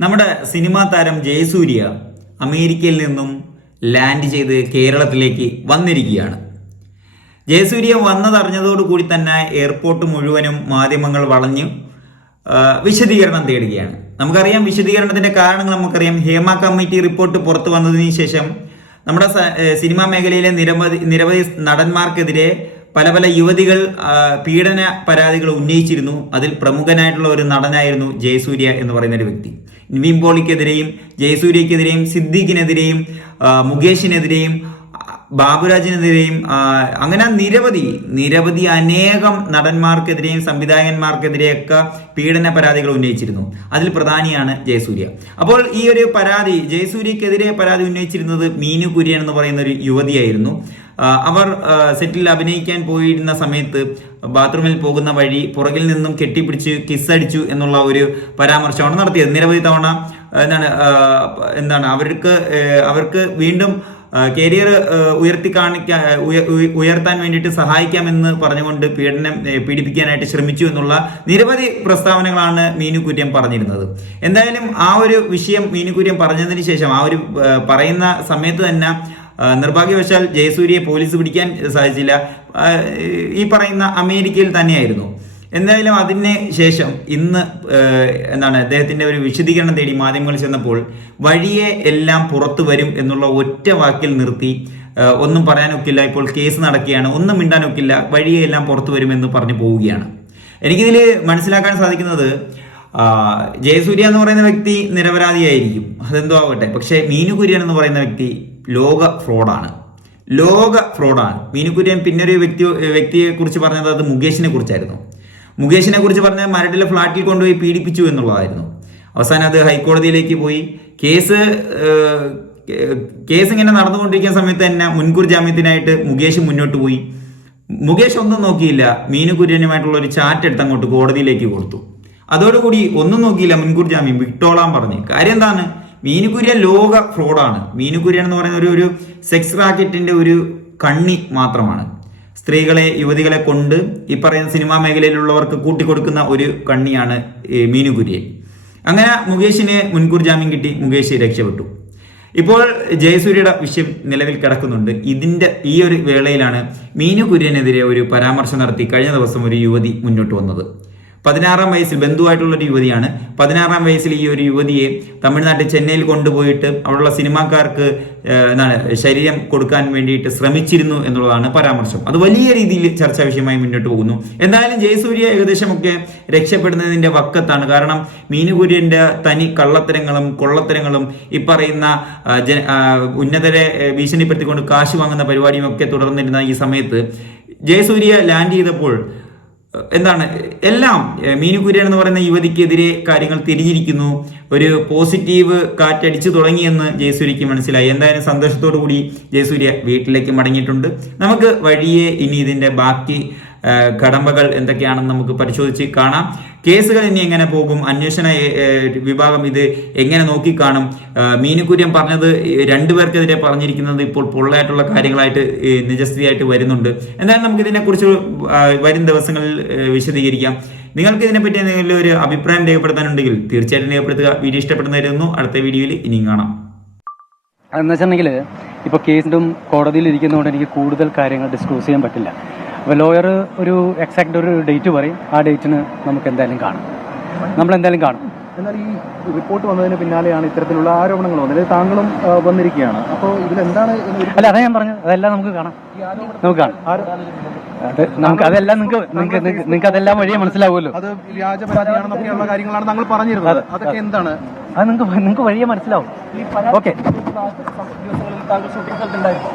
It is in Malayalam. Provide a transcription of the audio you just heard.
നമ്മുടെ സിനിമാ താരം ജയസൂര്യ അമേരിക്കയിൽ നിന്നും ലാൻഡ് ചെയ്ത് കേരളത്തിലേക്ക് വന്നിരിക്കുകയാണ്. ജയസൂര്യ വന്നതറിഞ്ഞതോടുകൂടി തന്നെ എയർപോർട്ട് മുഴുവനും മാധ്യമങ്ങൾ വളഞ്ഞു വിശദീകരണം തേടുകയാണ്. നമുക്കറിയാം വിശദീകരണത്തിന്റെ കാരണങ്ങൾ നമുക്കറിയാം. ഹേമ കമ്മിറ്റി റിപ്പോർട്ട് പുറത്തു വന്നതിന് ശേഷം നമ്മുടെ സിനിമാ മേഖലയിലെ നിരവധി നിരവധി നടന്മാർക്കെതിരെ പല പല യുവതികൾ പീഡന പരാതികൾ ഉന്നയിച്ചിരുന്നു. അതിൽ പ്രമുഖനായിട്ടുള്ള ഒരു നടനായിരുന്നു ജയസൂര്യ എന്ന് പറയുന്ന ഒരു വ്യക്തി. നിവീൻ പോളിക്കെതിരെയും ജയസൂര്യക്കെതിരെയും സിദ്ദീഖിനെതിരെയും മുകേഷിനെതിരെയും ബാബുരാജിനെതിരെയും അങ്ങനെ നിരവധി നിരവധി അനേകം നടന്മാർക്കെതിരെയും സംവിധായകന്മാർക്കെതിരെയൊക്കെ പീഡന പരാതികൾ ഉന്നയിച്ചിരുന്നു. അതിൽ പ്രധാനിയാണ് ജയസൂര്യ. അപ്പോൾ ഈ ഒരു പരാതി ജയസൂര്യക്കെതിരെ പരാതി ഉന്നയിച്ചിരുന്നത് മീനു കുര്യൻ എന്ന് പറയുന്ന ഒരു യുവതിയായിരുന്നു അവർ സെറ്റിൽ അഭിനയിക്കാൻ പോയിരുന്ന സമയത്ത് ബാത്റൂമിൽ പോകുന്ന വഴി പുറകിൽ നിന്നും കെട്ടിപ്പിടിച്ച് കിസ്സടിച്ചു എന്നുള്ള ഒരു പരാമർശമാണ് നടത്തിയത്. നിരവധി തവണ എന്താണ് എന്താണ് അവർക്ക് അവർക്ക് വീണ്ടും കരിയർ ഉയർത്തി കാണിക്കാൻ ഉയ- ഉയ- ഉയർത്താൻ വേണ്ടിയിട്ട് സഹായിക്കാമെന്ന് പറഞ്ഞുകൊണ്ട് പീഡനം പീഡിപ്പിക്കാനായിട്ട് ശ്രമിച്ചു എന്നുള്ള നിരവധി പ്രസ്താവനകളാണ് മീനു കുര്യൻ പറഞ്ഞിരുന്നത്. എന്തായാലും ആ ഒരു വിഷയം മീനു കുര്യൻ പറഞ്ഞതിന് ശേഷം ആ ഒരു പറയുന്ന സമയത്ത് തന്നെ നിർഭാഗ്യവശാൽ ജയസൂര്യയെ പോലീസ് പിടിക്കാൻ സാധിച്ചില്ല. ഈ പറയുന്ന അമേരിക്കയിൽ തന്നെയായിരുന്നു. എന്തായാലും അതിന് ശേഷം ഇന്ന് എന്താണ് അദ്ദേഹത്തിന്റെ ഒരു വിശദീകരണം തേടി മാധ്യമങ്ങളിൽ ചെന്നപ്പോൾ വഴിയെ എല്ലാം പുറത്തു വരും എന്നുള്ള ഒറ്റ വാക്കിൽ നിർത്തി. ഒന്നും പറയാനൊക്കില്ല ഇപ്പോൾ കേസ് നടക്കുകയാണ് ഒന്നും മിണ്ടാനൊക്കില്ല വഴിയെ എല്ലാം പുറത്തു വരുമെന്ന് പറഞ്ഞു പോവുകയാണ്. എനിക്കിതിൽ മനസ്സിലാക്കാൻ സാധിക്കുന്നത് ജയസൂര്യ എന്ന് പറയുന്ന വ്യക്തി നിരപരാധിയായിരിക്കും. അതെന്തോ ആവട്ടെ. പക്ഷേ മീനു കുര്യൻ എന്ന് പറയുന്ന വ്യക്തി ലോക ഫ്രോഡാണ്. ലോക ഫ്രോഡാണ്. മീനു കുര്യൻ പിന്നൊരു വ്യക്തി വ്യക്തിയെ കുറിച്ച് പറഞ്ഞത് അത് മുകേഷിനെ കുറിച്ചായിരുന്നു. മുകേഷിനെ കുറിച്ച് പറഞ്ഞ മരടിലെ ഫ്ളാറ്റിൽ കൊണ്ടുപോയി പീഡിപ്പിച്ചു എന്നുള്ളതായിരുന്നു. അവസാനം അത് ഹൈക്കോടതിയിലേക്ക് പോയി. കേസ് കേസ് ഇങ്ങനെ നടന്നുകൊണ്ടിരിക്കുന്ന സമയത്ത് തന്നെ മുൻകൂർ ജാമ്യത്തിനായിട്ട് മുകേഷ് മുന്നോട്ട് പോയി. മുകേഷ് ഒന്നും നോക്കിയില്ല. മീനു കുര്യനുമായിട്ടുള്ള ഒരു ചാറ്റ് എടുത്ത് അങ്ങോട്ട് കോടതിയിലേക്ക് കൊടുത്തു. അതോടുകൂടി ഒന്നും നോക്കിയില്ല മുൻകൂർ ജാമ്യം. വിട്ടോളാൻ പറഞ്ഞു. കാര്യം എന്താണ്? മീനു കുര്യൻ ലോക ഫ്രോഡാണ്. മീനു കുര്യൻ എന്ന് പറയുന്ന ഒരു ഒരു സെക്സ് റാക്കറ്റിന്റെ ഒരു കണ്ണി മാത്രമാണ്. സ്ത്രീകളെ യുവതികളെ കൊണ്ട് ഈ പറയുന്ന സിനിമാ മേഖലയിലുള്ളവർക്ക് കൂട്ടിക്കൊടുക്കുന്ന ഒരു കണ്ണിയാണ് മീനുകുരിയെ അങ്ങനെ മുകേഷിന് മുൻകൂർ ജാമ്യം കിട്ടി മുകേഷ് രക്ഷപ്പെട്ടു. ഇപ്പോൾ ജയസൂര്യയുടെ വിഷയം നിലവിൽ കിടക്കുന്നുണ്ട്. ഇതിന്റെ ഈ ഒരു വേളയിലാണ് മീനു കുര്യനെതിരെ ഒരു പരാമർശം നടത്തി കഴിഞ്ഞ ദിവസം ഒരു യുവതി മുന്നോട്ട് വന്നത്. പതിനാറാം വയസ്സിൽ ബന്ധുവായിട്ടുള്ള ഒരു യുവതിയാണ്. പതിനാറാം വയസ്സിൽ ഈ ഒരു യുവതിയെ തമിഴ്നാട്ടിൽ ചെന്നൈയിൽ കൊണ്ടുപോയിട്ട് അവിടെയുള്ള സിനിമാക്കാർക്ക് എന്താണ് ശരീരം കൊടുക്കാൻ വേണ്ടിയിട്ട് ശ്രമിച്ചിരുന്നു എന്നുള്ളതാണ് പരാമർശം. അത് വലിയ രീതിയിൽ ചർച്ചാ വിഷയമായി മുന്നോട്ട് പോകുന്നു. എന്തായാലും ജയസൂര്യ ഏകദേശമൊക്കെ രക്ഷപ്പെടുന്നതിന്റെ വക്കത്താണ്. കാരണം മീനുകുര്യന്റെ തനി കള്ളത്തരങ്ങളും കൊള്ളത്തരങ്ങളും ഈ പറയുന്ന ഉന്നതരെ ഭീഷണിപ്പെടുത്തിക്കൊണ്ട് കാശ് വാങ്ങുന്ന പരിപാടിയും ഒക്കെ തുടർന്നിരുന്ന ഈ സമയത്ത് ജയസൂര്യ ലാൻഡ് ചെയ്തപ്പോൾ എന്താണ് എല്ലാം മീനു കുര്യൻ എന്ന് പറയുന്ന യുവതിക്കെതിരെ കാര്യങ്ങൾ തിരിഞ്ഞിരിക്കുന്നു. ഒരു പോസിറ്റീവ് കാറ്റടിച്ചു തുടങ്ങിയെന്ന് ജയസൂര്യക്ക് മനസ്സിലായി. എന്തായാലും സന്തോഷത്തോടു കൂടി ജയസൂര്യ വീട്ടിലേക്ക് മടങ്ങിയിട്ടുണ്ട്. നമുക്ക് വഴിയെ ഇനി ഇതിന്റെ ബാക്കി കടമ്പകൾ എന്തൊക്കെയാണെന്ന് നമുക്ക് പരിശോധിച്ച് കാണാം. കേസുകൾ ഇനി എങ്ങനെ പോകും? അന്വേഷണ വിഭാഗം ഇത് എങ്ങനെ നോക്കിക്കാണും? ഏഹ്, മീനുകുര്യൻ പറഞ്ഞത് രണ്ടുപേർക്കെതിരെ പറഞ്ഞിരിക്കുന്നത് ഇപ്പോൾ പൊള്ളയായിട്ടുള്ള കാര്യങ്ങളായിട്ട് നിജസ്ഥിതിയായിട്ട് വരുന്നുണ്ട്. എന്തായാലും നമുക്ക് ഇതിനെക്കുറിച്ച് കുറിച്ച് വരും ദിവസങ്ങളിൽ വിശദീകരിക്കാം. നിങ്ങൾക്ക് ഇതിനെപ്പറ്റി എന്തെങ്കിലും ഒരു അഭിപ്രായം രേഖപ്പെടുത്താനുണ്ടെങ്കിൽ തീർച്ചയായിട്ടും രേഖപ്പെടുത്തുക. വീഡിയോ ഇഷ്ടപ്പെടുന്നതായിരുന്നു അടുത്ത വീഡിയോയിൽ ഇനിയും കാണാം. എന്ന് വെച്ചിട്ടുണ്ടെങ്കിൽ ഇപ്പോൾ കേസിലും കോടതിയിൽ ഇരിക്കുന്നതുകൊണ്ട് എനിക്ക് കൂടുതൽ കാര്യങ്ങൾ ഡിസ്ക്ലോസ് ചെയ്യാൻ പറ്റില്ല. അപ്പോൾ ലോയർ ഒരു എക്സാക്റ്റ് ഒരു ഡേറ്റ് പറയും. ആ ഡേറ്റിന് നമുക്ക് എന്തായാലും കാണാം. നമ്മൾ എന്തായാലും കാണും. എന്നാൽ ഈ റിപ്പോർട്ട് വന്നതിന് പിന്നാലെയാണ് ഇത്തരത്തിലുള്ള ആരോപണങ്ങൾ വന്നത്. താങ്കളും വന്നിരിക്കുകയാണ്. അപ്പോൾ ഇതിലെന്താണ് അല്ല അതാ ഞാൻ പറഞ്ഞത്. അതെല്ലാം നമുക്ക് കാണാം. നമുക്ക് കാണാം. അത് നമുക്ക് അതെല്ലാം നിങ്ങൾക്ക് നിങ്ങൾക്ക് നിങ്ങൾക്ക് അതെല്ലാം വഴിയെ മനസ്സിലാവുമല്ലോ. അത് വ്യാജപരാതിയാണെന്നൊക്കെയുള്ള കാര്യങ്ങളാണ് താങ്കൾ പറഞ്ഞിരുന്നത്. അതൊക്കെ എന്താണ്? അത് നിങ്ങൾക്ക് നിങ്ങൾക്ക് വഴിയെ മനസ്സിലാവും. ഓക്കെ. താങ്കൾ ഷൂട്ടിംഗ് സ്ഥലത്തുണ്ടായിരുന്നു.